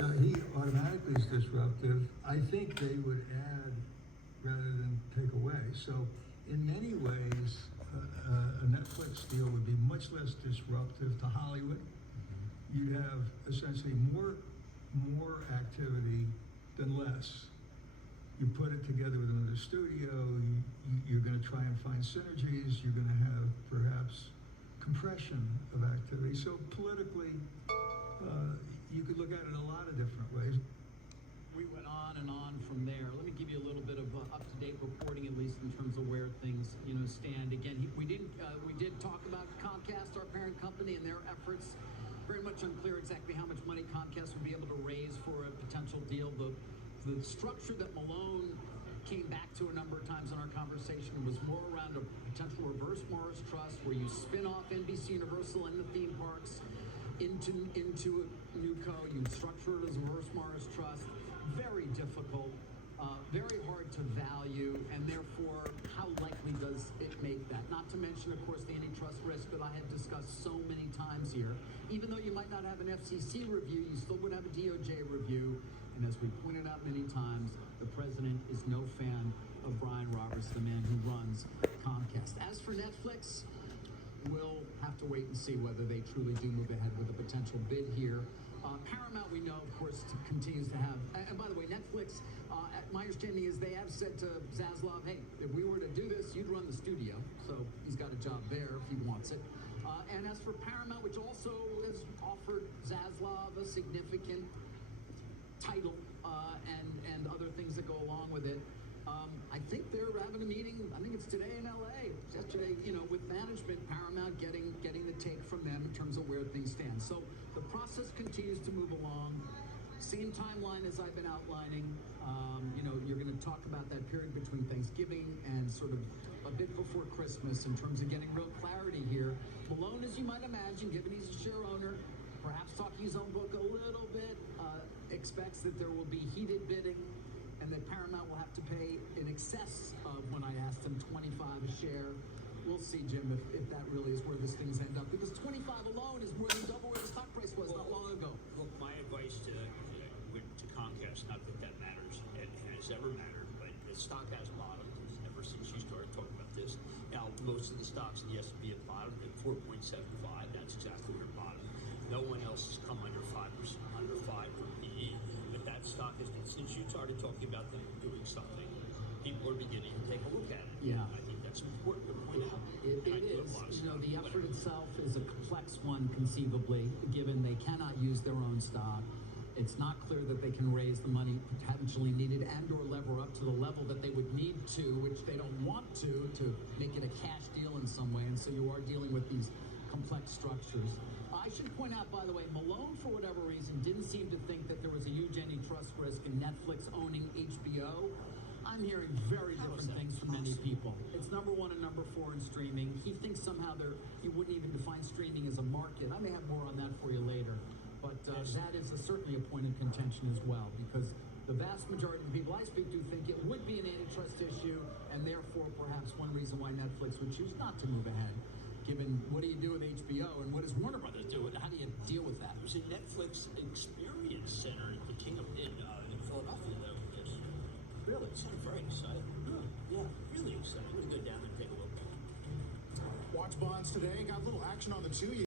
He automatically is disruptive. I think they would add rather than take away. So in many ways, a Netflix deal would be much less disruptive to Hollywood. You'd have essentially more activity than less. You put it together with another studio, you're going to try and find synergies, you're going to have perhaps compression of activity. So politically, you could look at it a lot of different ways. We went on and on from there. Let me give you a little bit of up-to-date reporting, at least in terms of where things, stand. Again, we did talk about Comcast, our parent company, and their efforts. Very much unclear exactly how much money Comcast would be able to raise for a potential deal. The structure that Malone came back to a number of times in our conversation was more around a potential reverse Morris trust, where you spin off NBC Universal and the theme parks into a new co. You structure it as a reverse Morris trust. Very difficult, very hard to value, and therefore, how likely does it make that? Not to mention, of course, the antitrust risk that I have discussed so many times here. Even though you might not have an FCC review, you still would have a DOJ review. And as we pointed out many times, the president is no fan of Brian Roberts, the man who runs Comcast. As for Netflix, we'll have to wait and see whether they truly do move ahead with a potential bid here. Paramount, we know, of course, continues to have, and by the way, Netflix, my understanding is they have said to Zaslav, hey, if we were to do this, you'd run the studio. So he's got a job there if he wants it. And as for Paramount, which also has offered Zaslav a significant title and other things that go along with it, I think they're having a meeting. I think it's today in LA. Yesterday, with management, Paramount getting the take from them in terms of where things stand. So the process continues to move along. Same timeline as I've been outlining. You're going to talk about that period between Thanksgiving and sort of a bit before Christmas in terms of getting real clarity here. Malone, as you might imagine, given he's a share owner, perhaps talking his own book a little bit, expects that there will be heated bidding, and that Paramount will have to pay in excess of, when I asked him, $25 a share. We'll see, Jim, if that really is where this thing's end up, because 25 alone is more than double where the stock price was not long ago. Look, my advice to Comcast, not that that matters and has ever mattered, but the stock has bottomed ever since you started talking about this. Now, most of the stocks in the S&P have bottomed at 4.75. That's exactly where it bottomed. No one else has come under 5%, under 5 for PE. But that stock has, since you started talking about them doing something, people are beginning to take a look at it. Yeah. I think that's important to point out. It is. The effort itself is a complex one, conceivably, given they cannot use their own stock. It's not clear that they can raise the money potentially needed and or lever up to the level that they would need to, which they don't want to make it a cash deal in some way. And so you are dealing with these complex structures. I should point out, by the way, Malone, for whatever reason, didn't seem to think that there was a huge antitrust risk in Netflix owning HBO. I'm hearing very different things from many people. It's number 1 and number 4 in streaming. He thinks somehow he wouldn't even define streaming as a market. I may have more on that for you later. But that is certainly a point of contention as well, because the vast majority of the people I speak to think it would be an antitrust issue, and therefore perhaps one reason why Netflix would choose not to move ahead. Given what do you do with HBO and what does Warner Brothers do? How do you deal with that? There's a Netflix Experience Center at the King of in Philadelphia, though. Yes. Really? So I'm very excited. Yeah, really excited. I'm going to go down there and take a look. Watch bonds today. Got a little action on the 2-year.